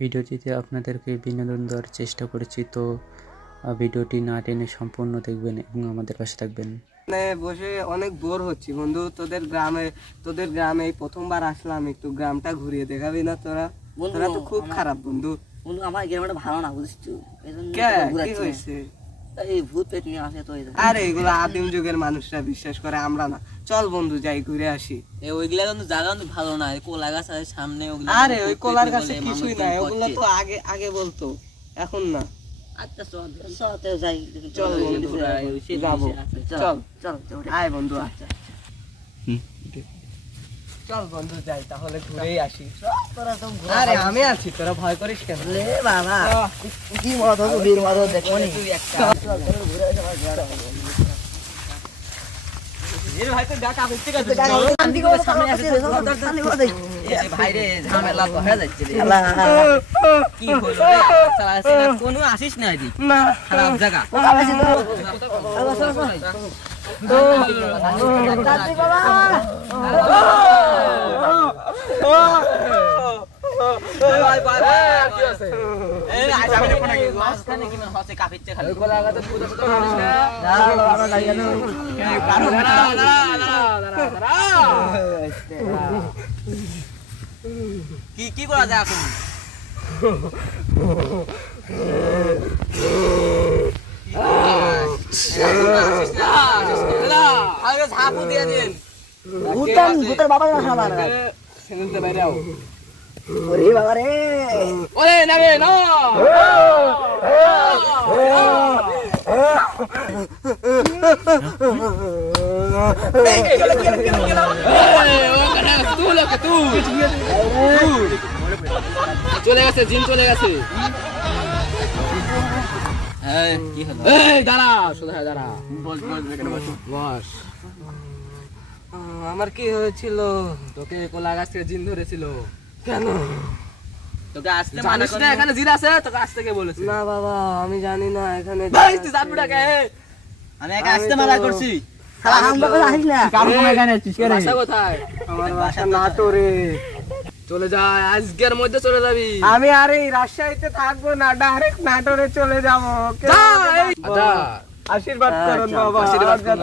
ভিডিওটিতে আপনাদেরকে বিনোদন দেওয়ার চেষ্টা করেছি, তো ভিডিওটি না টেনে সম্পূর্ণ দেখবেন এবং আমাদের পাশে থাকবেন। বসে অনেক বোর হচ্ছি বন্ধু। তোদের গ্রামে এই প্রথমবার আসলাম, একটু গ্রামটা ঘুরিয়ে দেখাবি না তোরা? তোরা তো খুব খারাপ বন্ধু। বন্ধু আমার গ্রামটা ভালো না, বুঝছো? কি হয়েছে? এই ভূত পেট নিয়ে আসে তো। আরে এগুলো আদিম যুগের মানুষরা বিশ্বাস করে, আমরা না। চল বন্ধু যাই ঘুরে আসি। ওইগুলা কিন্তু জায়গা কিন্তু ভালো না, কোলা গাছ আছে সামনে ওগুলা। আরে ওই কোলার কাছে কিছুই নাই, ওগুলো তো আগে আগে বলতো, এখন না। আচ্ছা চল যাই। চল বন্ধু যাবো, চল চল আয় বন্ধু। আচ্ছা চল বন্ধু যাই তাহলে, ঘুরেই আসি। আরে আমি আছি, তোরা ভয় করিস কেন? বাবা কি মত হতো, বীর মত দেখো নি তুই একটা। এর ভাই তো ডাকা হচ্ছে কাছে। সামনে আসে ভাই রে, ঝামেলা তো হয়ে যাচ্ছে রে। কি হলো রে? কোনো আসিস না এদিক, না খারাপ জায়গা। কি করা যায় এখন? ঝাঁপু দিয়ে দিন। ভূতের বাবা না খাবার সেনতে বাইরেও। ওরে বাবা রে, ওরে নাবে না। চলে গেছে, জিন চলে গেছে। দাঁড়া, সোজা দাঁড়া। বস, আমার কি হয়েছিল? তোকে কোলা গাছ থেকে জিন ধরেছিল। কেন? তোকে আসতে জানিস না এখানে জিন আছে? তোকে আসতে কে বলেছে? না বাবা আমি জানি না এখানে। ভাই তুই জানবি না কে? আমি একা আসতে মানা করছি। আমার বাসা নাটোরে। চলে যা, আজকের মধ্যে চলে যাবি। আমি আর এই রাজশাহীতে থাকবো না, ডাইরেক্ট নাটোরে চলে যাবো। আশীর্বাদ করুন বাবা, আশীর্বাদ করুন।